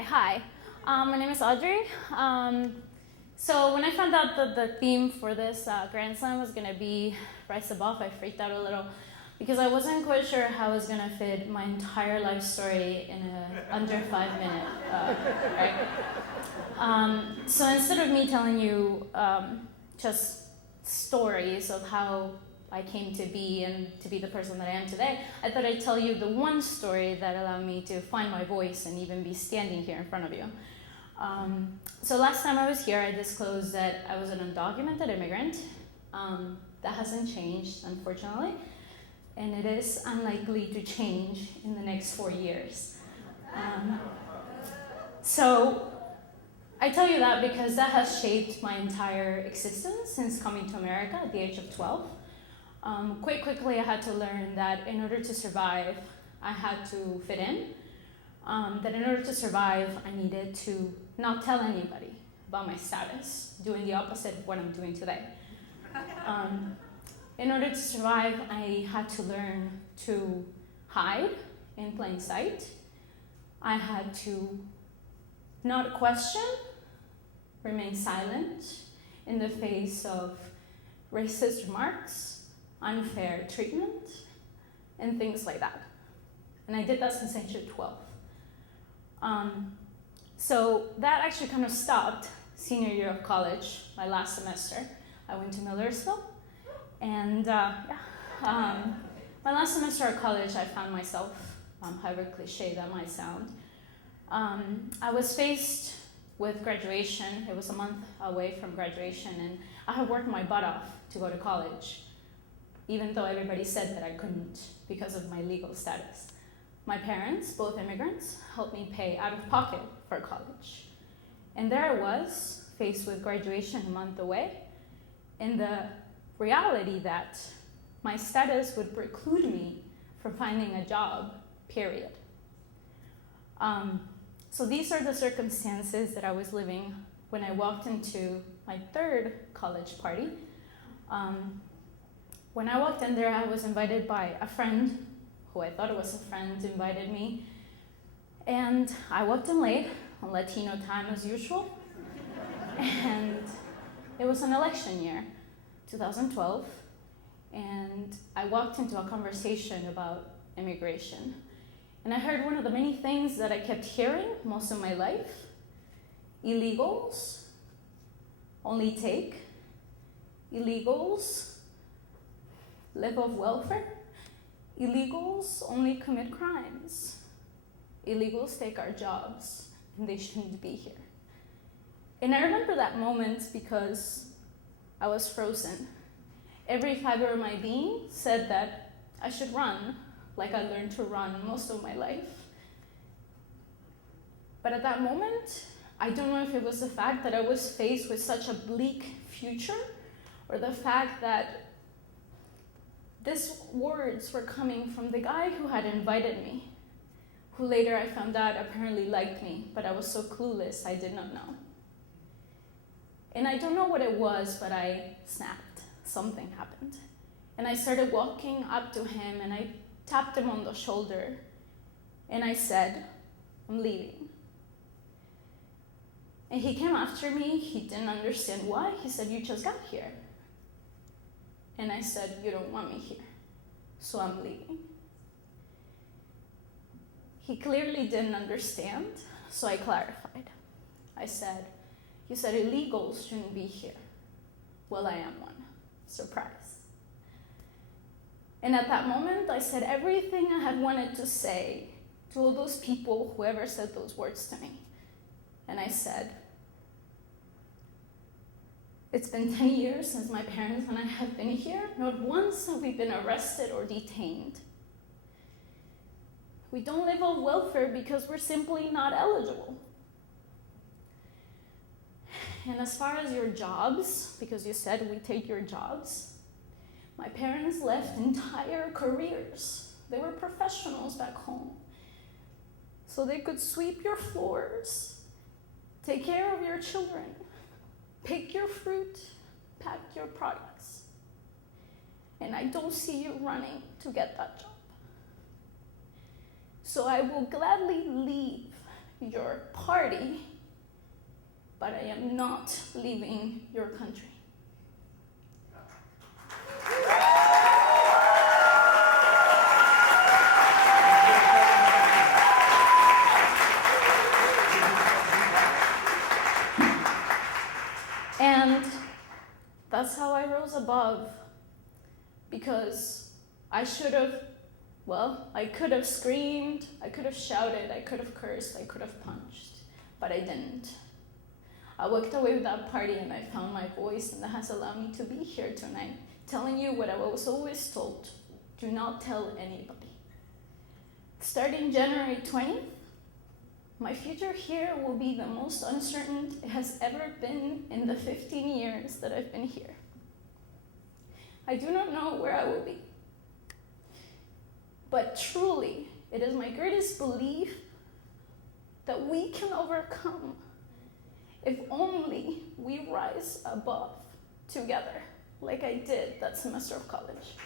Okay, hi. My name is Audrey. So when I found out that the theme for this Grand Slam was going to be Rise Above, I freaked out a little because I wasn't quite sure how I was going to fit my entire life story in a under 5 minute, right? So instead of me telling you just stories of how I came to be and to be the person that I am today, I thought I'd tell you the one story that allowed me to find my voice and even be standing here in front of you. So last time I was here, I disclosed that I was an undocumented immigrant. That hasn't changed, unfortunately, and it is unlikely to change in the next 4 years. So I tell you that because that has shaped my entire existence since coming to America at the age of 12. Quite quickly, I had to learn that in order to survive, I had to fit in. That in order to survive, I needed to not tell anybody about my status, doing the opposite of what I'm doing today. In order to survive, I had to learn to hide in plain sight. I had to not question, remain silent in the face of racist remarks, unfair treatment, and things like that. And I did that since age of 12. So that actually kind of stopped senior year of college, my last semester. I went to Millersville, and my last semester of college, I found myself, however cliche that might sound, I was faced with graduation. It was a month away from graduation, and I had worked my butt off to go to college, even though everybody said that I couldn't because of my legal status. My parents, both immigrants, helped me pay out of pocket for college. And there I was, faced with graduation a month away, and the reality that my status would preclude me from finding a job, period. So these are the circumstances that I was living when I walked into my third college party. When I walked in there, I was invited by a friend who I thought was a friend, invited me. And I walked in late, on Latino time as usual. And it was an election year, 2012. And I walked into a conversation about immigration. And I heard one of the many things that I kept hearing most of my life. Illegals only take. Illegals live off welfare. Illegals only commit crimes. Illegals take our jobs, and they shouldn't be here. And I remember that moment because I was frozen. Every fiber of my being said that I should run, like I learned to run most of my life. But at that moment, I don't know if it was the fact that I was faced with such a bleak future, or the fact that these words were coming from the guy who had invited me, who later I found out apparently liked me, but I was so clueless I did not know. And I don't know what it was, but I snapped. Something happened. And I started walking up to him, and I tapped him on the shoulder, and I said, "I'm leaving." And he came after me. He didn't understand why. He said, "You just got here." And I said, "You don't want me here, so I'm leaving." He clearly didn't understand, so I clarified. I said, "You said illegals shouldn't be here." "Well, I am one." Surprise. And at that moment, I said everything I had wanted to say to all those people, whoever said those words to me. And I said, "It's been 10 years since my parents and I have been here. Not once have we been arrested or detained. We don't live on welfare because we're simply not eligible. And as far as your jobs, because you said we take your jobs, my parents left entire careers. They were professionals back home. So they could sweep your floors, take care of your children, pick your fruit, pack your products. And I don't see you running to get that job. So I will gladly leave your party, but I am not leaving your country. And that's how I rose above, because I could have screamed, I could have shouted, I could have cursed, I could have punched, but I didn't. I walked away with that party and I found my voice, and that has allowed me to be here tonight, telling you what I was always told: do not tell anybody. Starting January 20th, my future here will be the most uncertain it has ever been in the 15 years that I've been here. I do not know where I will be. But truly, it is my greatest belief that we can overcome if only we rise above together, like I did that semester of college.